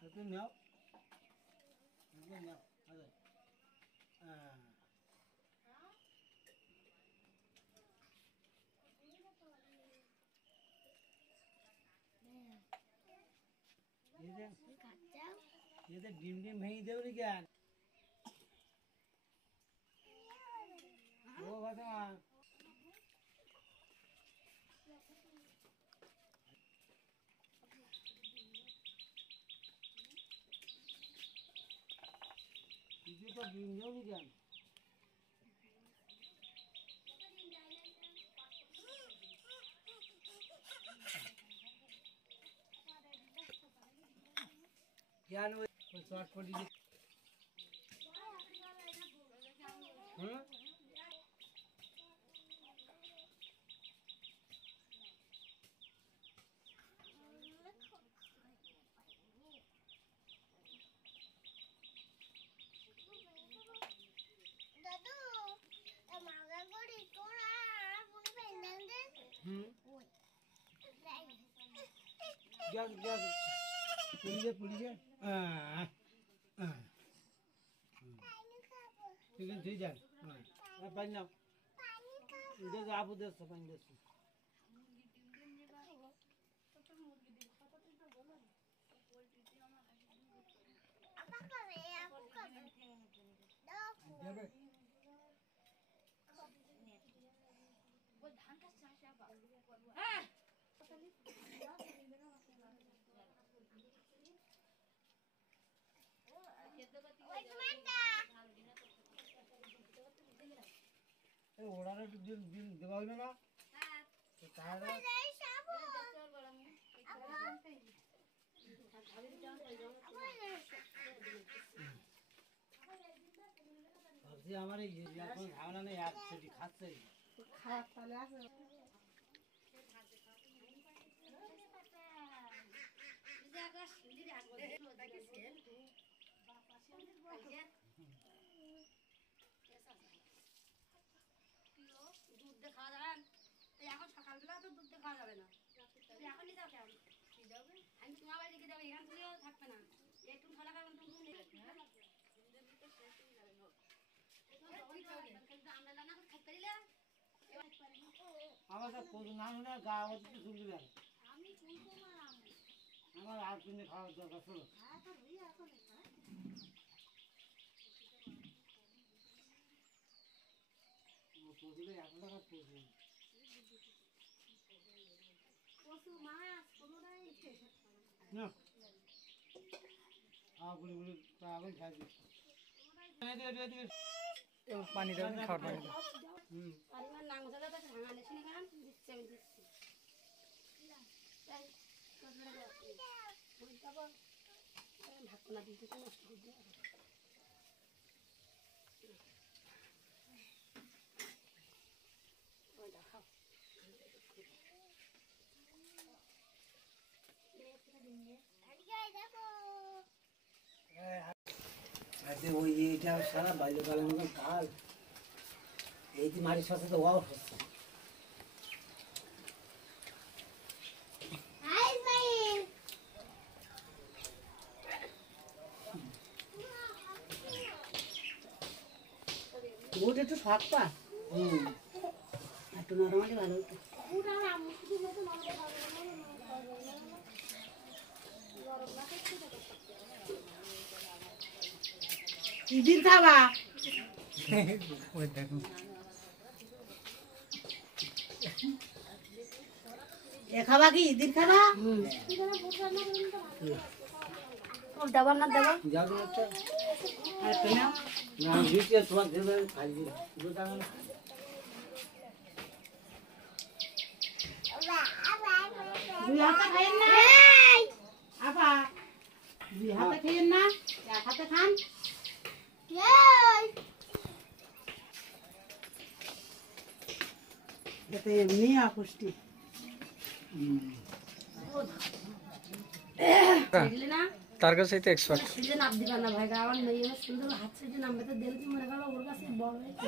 Itu nyok. Itu nyok. Ada. ये तो dim dim भई देव नी क्या वो बता ये तो डिम देव नी क्या क्या नो कोई शॉर्ट पड़ी हाँ क्या क्या पुलिस ठीक है ठीक है पानी ना इधर आप उधर से पानी दे ওড়ারে দিন দিন দেওয়া হইলো না তো তাহলে ভাবছি আমার এই এখন খাওয়া না এক সেটি খাচ্ছে খারাপ তাহলে আছে দুধ দিয়ে খাওয়া যাবে এখন সকালবেলা তো দুধ দিয়ে খাওয়া যাবে না এখনই যাও কেন আমি তোমার বাড়ি রেখে যাবো এখান থেকেও থাকবে না একটু খালা খাবেন তুমি আমার নাম না গা শুনতে পারে আমি আমার আর তুমি খাওয়ার দরকার ছিল পশুদের 1 টাকা পশু পশু মাছ কোনোটাই না বলি বলি পাগল খাই পানি দাও খাওয়ার পানি দাও পরিমাণ নাংজাটা তো ভাঙা নেছি না কারণ দিচ্ছে আমি দিচ্ছি তাই তারপর ভাত না দিতে তো নষ্ট করে দেয় ওই এটা সারা বাল্যকালের মতন কাল এই মাটির সাথে তো ওয়াও হচ্ছে ওটা একটু শক্ত পা একটু নরম হলে ভালো হতো দিন খাবা ওই দেখো এ খাবা কি দিন খাবা দেবা না দেবা যাও না আর কেনা না ভিডিও তোমার দেবে খাই দিই দুটা দুই হাতে খাইন না আপা দুই হাতে খাইন না এক হাতে খান এটা এমনি পুষ্টি বুঝলি না তার কাছেই তো এক্সপার্ট। সিজে নাপ দিবা না ভাই, আমার মেয়ে সুন্দর হাত সিজে নামবে তো দেখি মনে করো ওর কাছে বড় হয়েছে।